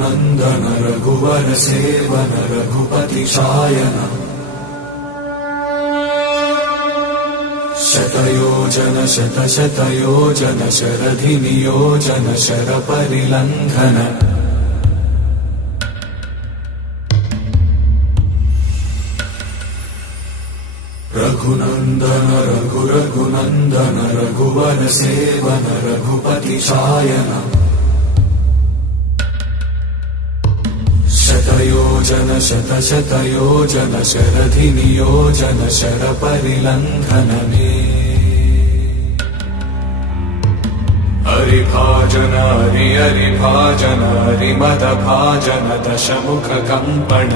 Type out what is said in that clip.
रघुनन्दन रघुवर सेवन रघुपति शायन शतयोजन शतशतयोजन शरधि नियोजन शरपरिलङ्घन रघुनन्दन रघुनन्दन रघुवर सेवन रघुपति शायन शतयोजन शतशतयोजन शरधि नियोजन शरपरिलङ्घन हरिभाजन हरिभाजन हरिमदभाजन दशमुख कम्पण